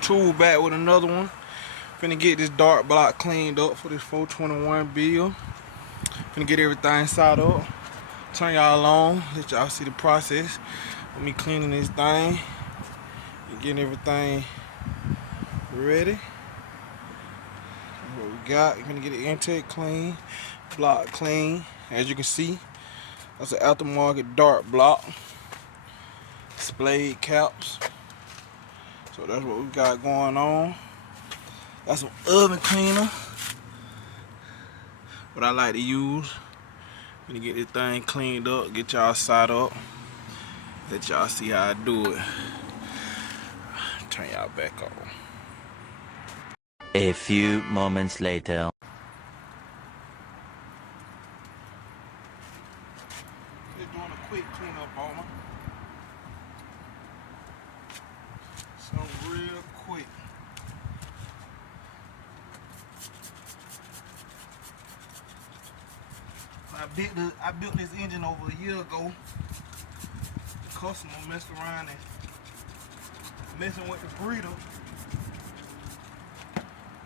Tool back with another one. Finna get this dark block cleaned up for this 421 build. Finna get everything side up. Turn y'all on, let y'all see the process of me cleaning this thing and getting everything ready. What we got, you're gonna get the intake clean, block clean. As you can see, that's an aftermarket dark block. Splayed caps. So that's what we got going on. Got some oven cleaner, what I like to use. Gonna get this thing cleaned up, get y'all side up, let y'all see how I do it. Turn y'all back on. A few moments later. Just doing a quick cleanup on them. So real quick. I built this engine over a year ago. The customer messed around and messing with the breather.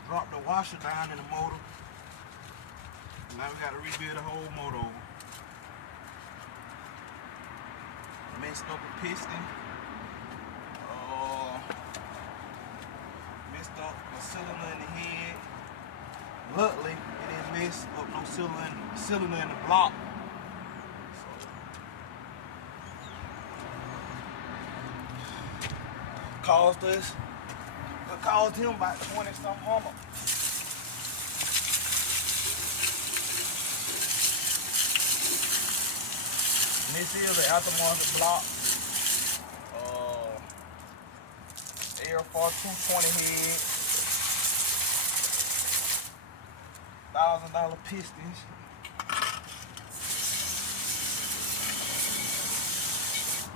Dropped the washer down in the motor. Now we gotta rebuild the whole motor over. Messed up a piston. Messed up a cylinder in the head. Luckily, it didn't mess up no cylinder in the block. So, cost us. It cost him about 20-something Hummer. And this is an aftermarket block. Airfar 220 head. $1,000 pistons.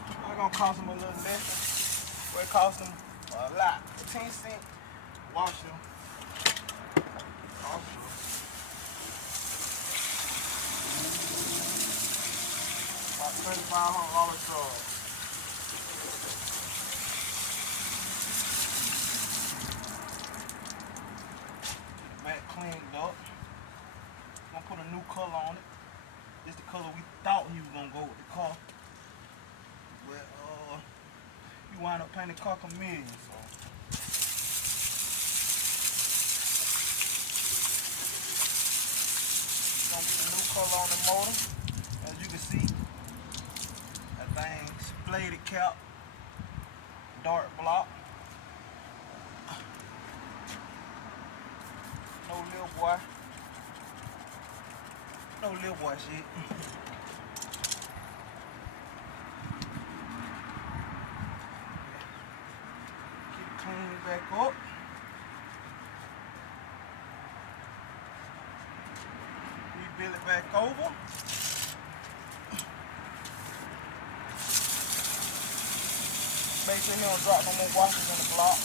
It's gonna cost them a little less. But it cost them a lot. 10-cent washer. About $3,500 charge. Back cleaned up. Gonna put a new color on it. This the color we thought he was gonna go with the car. But you wind up painting the car chameleon, so. Gonna put a new color on the motor. As you can see, that thing splayed cap, dark block. No little boy. No little boy shit. Keep it clean back up. Rebuild it back over. Make sure you don't drop no more washers in the block.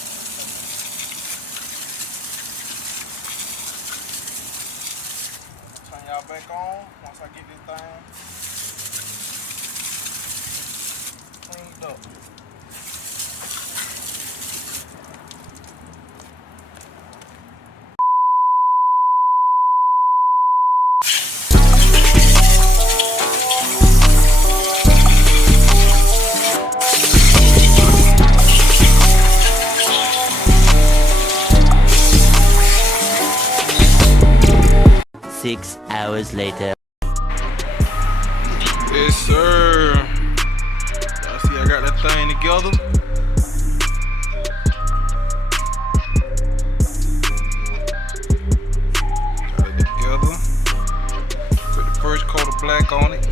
Turn y'all back on once I get this thing cleaned up. 6 hours later. Yes, sir. Y'all see I got that thing together. Got it together. Put the first coat of black on it.